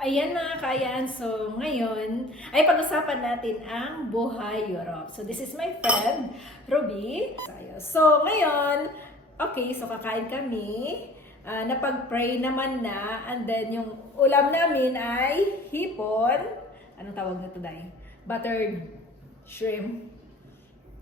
Ayan mga kaayan, so ngayon ay pag-usapan natin ang buhay Europe. So this is my friend, Ruby. So ngayon, okay, so kakain kami. Napag-pray naman na, and then yung ulam namin ay hipon. Anong tawag nito dahil? Buttered shrimp.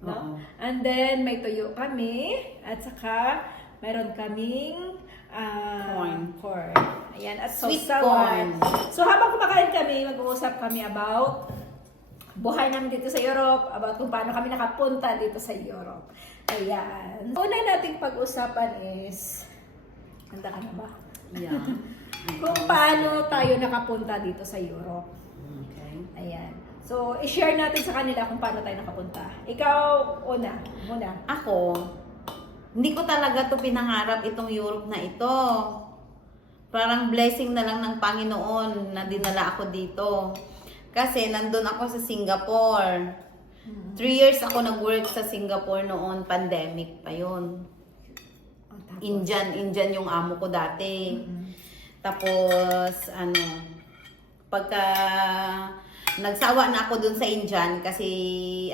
No? And then may tuyo kami, at saka mayroon kaming corn. Ayan, at Sweet sausawan. corn. So habang kumakain kami, mag-uusap kami about buhay namin dito sa Europe, about kung paano kami nakapunta dito sa Europe. Ayan. Una nating pag-usapan is, handa ka na ba? Yeah. Kung paano tayo nakapunta dito sa Europe. Okay. Ayan. So, i-share natin sa kanila kung paano tayo nakapunta. Ikaw, muna. Ako, hindi ko talaga to pinangarap itong Europe na ito. Parang blessing na lang ng Panginoon na dinala ako dito. Kasi nandun ako sa Singapore. 3 years ako nag-work sa Singapore noon, pandemic pa yun. Indian yung amo ko dati. Tapos, pagka nagsawa na ako dun sa Indian kasi,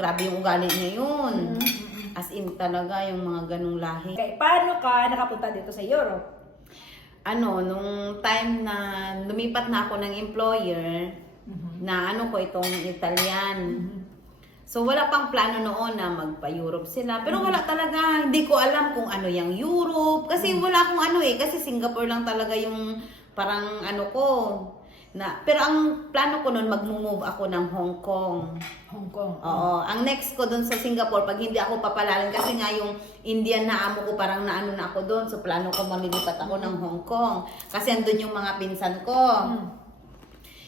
grabe yung ugali niya yun. As in talaga yung mga ganong lahi. Okay, paano ka nakapunta dito sa Europe? Nung time na lumipat na ako ng employer, na ko itong Italian. So wala pang plano noon na magpa-Europe sila. Pero wala talaga, hindi ko alam kung ano yung Europe. Kasi wala akong kasi Singapore lang talaga yung parang ko. Pero ang plano ko noon, mag-move ako ng Hong Kong. Hong Kong. Oo. Ang next ko doon sa Singapore, pag hindi ako papalalin, kasi nga yung Indian na amo ko, parang na ako doon. So, plano ko mamilipat ako ng Hong Kong. Kasi andun yung mga pinsan ko.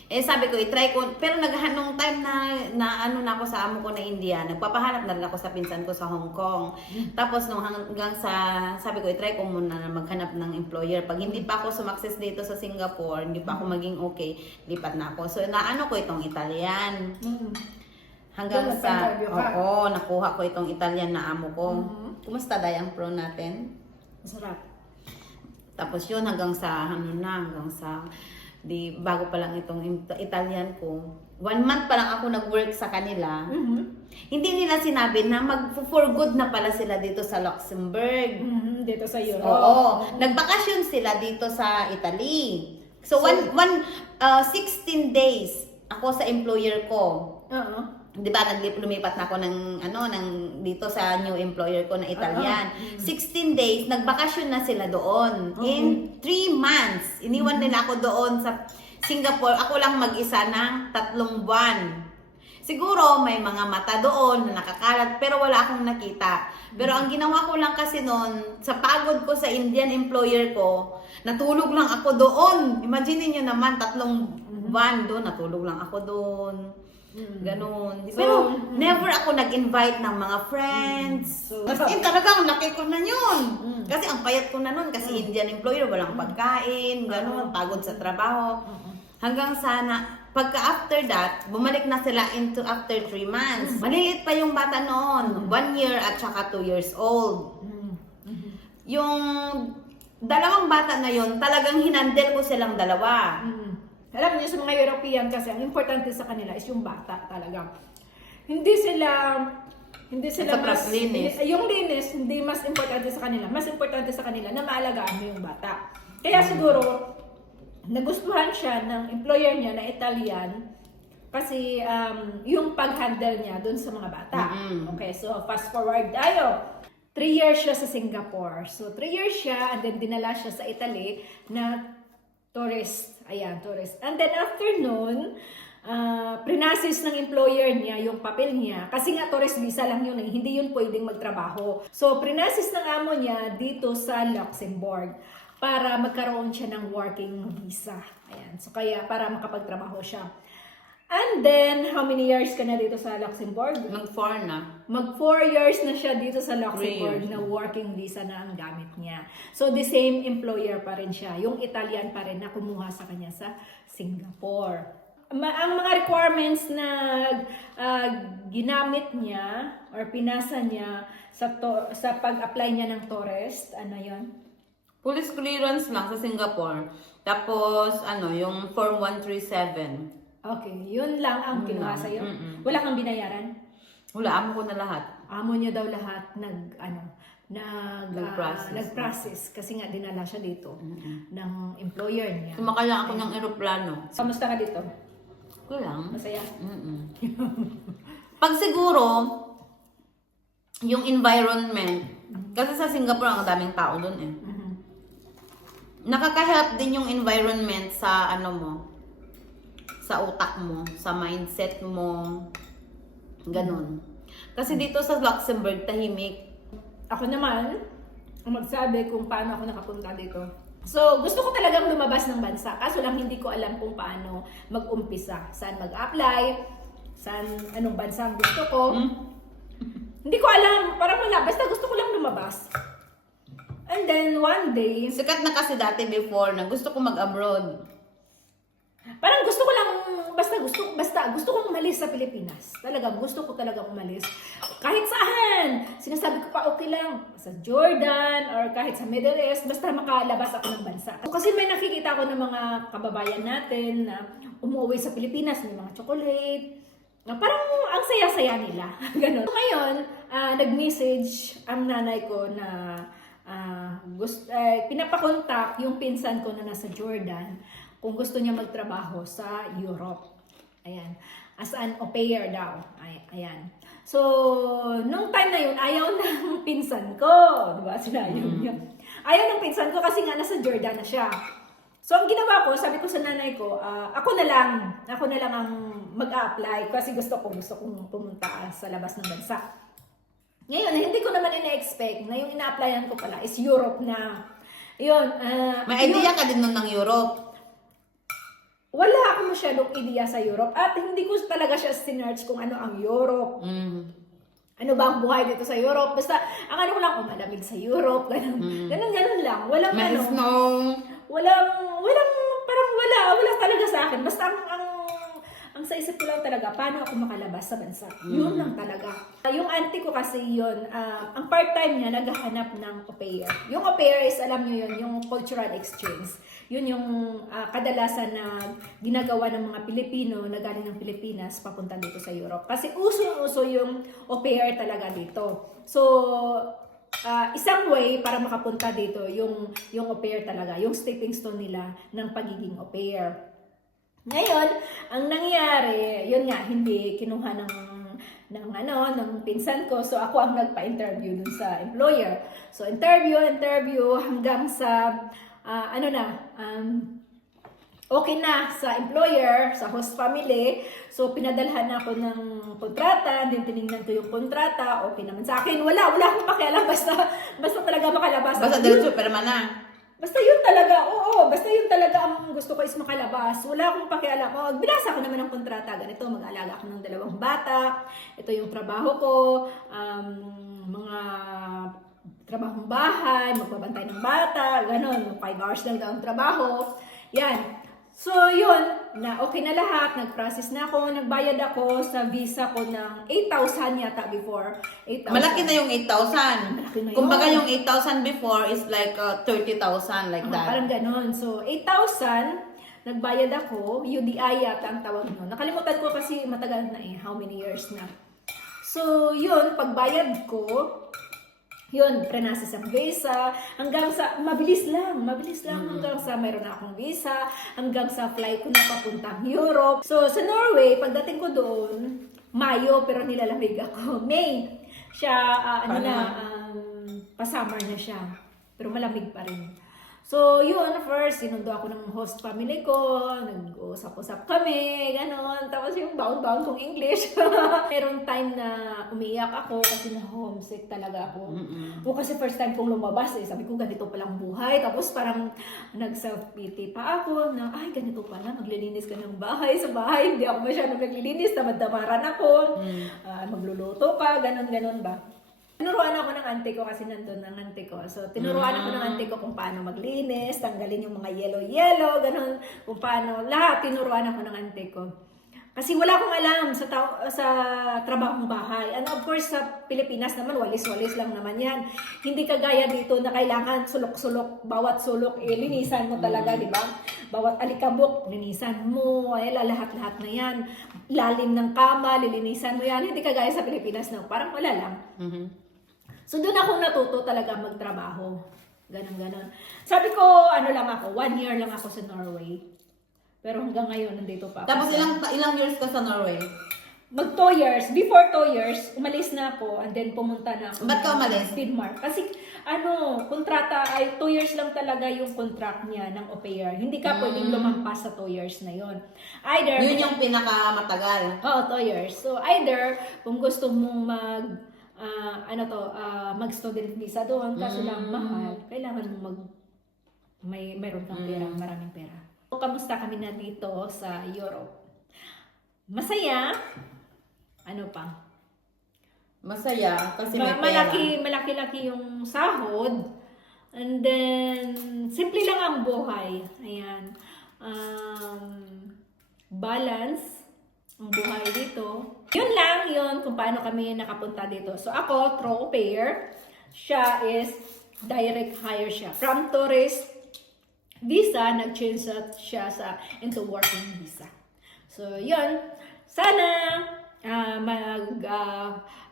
Sabi ko, itry ko. Pero nung time na ako sa amo ko na India, nagpapahanap na rin ako sa pinsan ko sa Hong Kong. Tapos hanggang sabi ko, itry ko muna na maghanap ng employer. Pag hindi pa ako sumakses dito sa Singapore, hindi pa ako maging okay, lipat na ako. So, ko itong Italian. Hanggang So, sa, nagpa-interview ka? nakuha ko itong Italian na amo ko. Kumusta day ang pro natin? Masarap. Tapos yun, hanggang sa, bago pa lang itong Italian ko, 1 month pa lang ako nag-work sa kanila, hindi nila sinabi na for good na pala sila dito sa Luxembourg. Dito sa Europe. Oo. Nagbakasyon sila dito sa Italy. So 16 days ako sa employer ko. Oo. 'Di ba, lumipat na ako ng dito sa new employer ko na Italian. 16 days nagbakasyon na sila doon. In 3 months, iniwan nila ako doon sa Singapore. Ako lang mag-isa ng 3 buwan. Siguro may mga mata doon na nakakalat, pero wala akong nakita. Pero ang ginawa ko lang kasi noon, sa pagod ko sa Indian employer ko, natulog lang ako doon. Imagine niyo naman, 3 buwan doon, natulog lang ako doon. Ganon. So, pero never ako nag-invite ng mga friends. So, Talaga ang laki ko na yun. Kasi ang payat ko na nun, kasi Indian employer, walang pagkain, ganon, pagod sa trabaho. Hanggang sana, pagka after that, bumalik na sila after 3 months. Malilit pa yung bata noon, 1 year at saka 2 years old. Yung dalawang bata na yun, talagang hinandel ko silang dalawa. Alam niyo, sa mga European kasi, ang importante sa kanila is yung bata talaga. Hindi sila Sa linis. yung linis, hindi mas importante sa kanila. Mas importante sa kanila na maalagaan mo yung bata. Kaya siguro, nagustuhan siya ng employer niya na Italian kasi yung pag-handle niya dun sa mga bata. Okay, so fast forward tayo. 3 years siya sa Singapore. So 3 years siya, and then dinala siya sa Italy na tourist. Ayan, tourist. And then after nun, prinasis ng employer niya yung papel niya. Kasi nga tourist visa lang yun, hindi yun pwedeng magtrabaho. So prinasis ng amo niya dito sa Luxembourg para magkaroon siya ng working visa. Ayan, so kaya para makapagtrabaho siya. And then, how many years ka na dito sa Luxembourg? Mag-4 na. Mag 4 years na siya dito sa 3 Luxembourg years. na working visa na ang gamit niya. So, the same employer pa rin siya. Yung Italian pa rin na kumuha sa kanya sa Singapore. Ang mga requirements na ginamit niya or pinasa niya sa pag-apply niya ng tourist, ano yon? Police clearance lang sa Singapore. Tapos, yung Form 137. Okay, yun lang ang kinuha sa'yo. Wala kang binayaran? Wala, amo ko na lahat. Amo niyo daw lahat Nag-process. nag-process kasi nga dinala siya dito ng employer niya. Sumakay lang ako ng eroplano. Kamusta ka dito? Ko lang. Masaya? Pag siguro, yung environment, kasi sa Singapore ang daming tao doon eh. Nakaka-help din yung environment sa sa utak mo, sa mindset mo, ganun. Kasi dito sa Luxembourg, tahimik. Ako naman, ang magsabi kung paano ako nakapunta dito. So, gusto ko talagang lumabas ng bansa. Kaso lang hindi ko alam kung paano mag-umpisa. Saan mag-apply, anong bansa ang gusto ko. Hindi ko alam, parang wala. Basta gusto ko lang lumabas. And then, one day, Sikat na kasi dati before na gusto ko mag-abroad. parang gusto ko lang, basta gusto kong umalis sa Pilipinas. Talagang gusto ko talaga umalis. Kahit saan. Sinasabi ko pa okay lang. Sa Jordan or kahit sa Middle East. Basta makalabas ako ng bansa. Kasi may nakikita ko ng mga kababayan natin na umuwi sa Pilipinas. May mga chocolate. Na parang ang saya-saya nila. Ganun. So, ngayon, nag-message ang nanay ko na pinapakontak yung pinsan ko na nasa Jordan kung gusto niya magtrabaho sa Europe. Ayan. As an au pair daw. Ayan. So, nung time na yun, ayaw ng pinsan ko. Diba? Sinayaw niya. Ayaw ng pinsan ko kasi nga nasa Jordan na siya. So, ang ginawa ko, sabi ko sa nanay ko, ako na lang ang mag-a-apply kasi gusto kong pumunta sa labas ng bansa. Ngayon, hindi ko naman ina-expect na yung ina-applyan ko pala is Europe na. Yun. May idea ka din nun ng Europe. Wala ako masyadong idea sa Europe at hindi ko talaga siya sinearch kung ano ang Europe. Ano ba ang buhay dito sa Europe? Basta, ang ano ko lang, malamig sa Europe, ganun lang. Walang May snow. Wala talaga sa akin. Basta ang sa isip ko lang talaga, paano ako makalabas sa bansa. Yun lang talaga. Yung auntie ko kasi yun, ang part-time niya, naghahanap ng au pair. Yung au pair is, alam niyo yun, yung cultural exchange. Yun yung kadalasan na ginagawa ng mga Pilipino na galing ng Pilipinas papunta dito sa Europe. Kasi uso yung au pair talaga dito. So, isang way para makapunta dito, yung au pair talaga, yung stepping stone nila ng pagiging au pair. Ngayon, ang nangyari, yun nga, hindi kinuha ng pinsan ko. So, ako ang nagpa-interview dun sa employer. So, interview hanggang sa, okay na sa employer, sa host family. So, pinadalhan ako ng kontrata, din tinignan ko yung kontrata, okay naman sa akin. Wala akong pakialam, basta talaga makalabas. Basta diretso, perma na. Basta yun talaga, basta yun talaga ang gusto ko is makalabas. Wala akong pakialam. Binasa ko naman ng kontrata. Ganito, mag-aalaga ako ng 2 bata. Ito yung trabaho ko. Mga trabahong bahay, magbabantay ng bata, ganon. 5 hours lang daw ang trabaho. Yan. So, yun, na okay na lahat, nag-process na ako, nagbayad ako sa visa ko ng 8,000 yata before. 8,000. Malaki na yung 8,000. Malaki na yun. Kumbaga yung 8,000 before is like 30,000 like that. Parang ganon. So, 8,000, nagbayad ako, UDI yata ang tawag nun. Nakalimutan ko kasi matagal na how many years na. So, yun, pagbayad ko, yun, prenasis ang visa, hanggang sa, mabilis lang, hanggang sa mayroon na akong visa, hanggang sa flight ko na papuntang Europe. So, sa Norway, pagdating ko doon, Mayo, pero nilalamig ako. May, siya, pa-summer na siya, pero malamig pa rin. So, yun, first, sinundo ako ng host family ko, nag-usap-usap kami, ganon. Tapos yung baon-baon kong English. Meron time na umiiyak ako kasi na-homesick talaga ako. O kasi first time kong lumabas sabi ko, ganito palang buhay. Tapos parang nag-self-pity pa ako na, ay, ganito pala, maglilinis ka ng bahay sa bahay. Hindi ako masyadong naglilinis, tamad-tamaran ako. Magluluto pa, ganon-ganon ba. Tinuruan ako ng auntie ko kasi nandun ang auntie ko. So, tinuruan ako ng auntie ko kung paano maglinis, tanggalin yung mga yellow, ganun, kung paano, lahat tinuruan ako ng auntie ko. Kasi wala akong alam sa trabahong bahay. And of course, sa Pilipinas naman, walis-walis lang naman yan. Hindi kagaya dito na kailangan sulok-sulok, bawat sulok, linisan mo talaga, di ba? bawat alikabok, linisan mo, ay lahat-lahat na yan. Lalim ng kama, lilinisan mo yan. Hindi kagaya sa Pilipinas na parang wala lang. So doon ako natuto talaga magtrabaho. Ganon. Sabi ko, ano lang ako, 1 year lang ako sa Norway. Pero hanggang ngayon, nandito pa ako. Tapos ilang years ka sa Norway? Mag 2 years. Before 2 years, umalis na ako and then pumunta na ako. Ba't ka umalis? Denmark. Kasi kontrata ay 2 years lang talaga yung contract niya ng au pair. Hindi ka pwedeng lumampas sa 2 years na yon. Either Yun yung pinakamatagal. Oo, 2 years. So either kung gusto mong mag-student visa doon kasi lang mahal, kailangan mo mayroon kang pera, maraming pera. So, kamusta kami na dito sa Europe? Masaya. Ano pa? Masaya kasi may pera. Malaki-laki yung sahod. And then, simple lang ang buhay. Ayan. Balance ang buhay dito. Yun lang yun kung paano kami nakapunta dito. So ako, through au pair. Siya is direct hire siya. From tourist visa, nag-change siya into working visa. So yun. Sana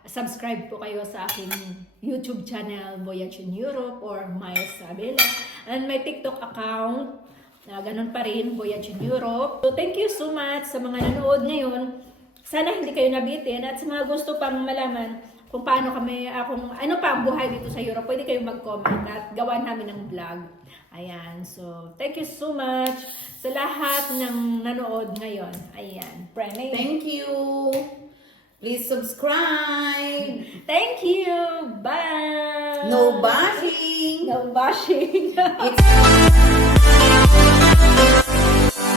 subscribe po kayo sa aking YouTube channel, Voyage in Europe or Miles Sabela. And my TikTok account, ganun pa rin, Voyage in Europe. So thank you so much sa mga nanood ngayon. Sana hindi kayo nabitin at sa mga gusto pang malaman kung paano kami, kung ano pa ang buhay dito sa Europe, pwede kayong mag-comment at gawan namin ng vlog. Ayan, so thank you so much sa lahat ng nanood ngayon. Ayan, Prene. Thank you. Please subscribe. Thank you. Bye. No bashing. No bashing. It's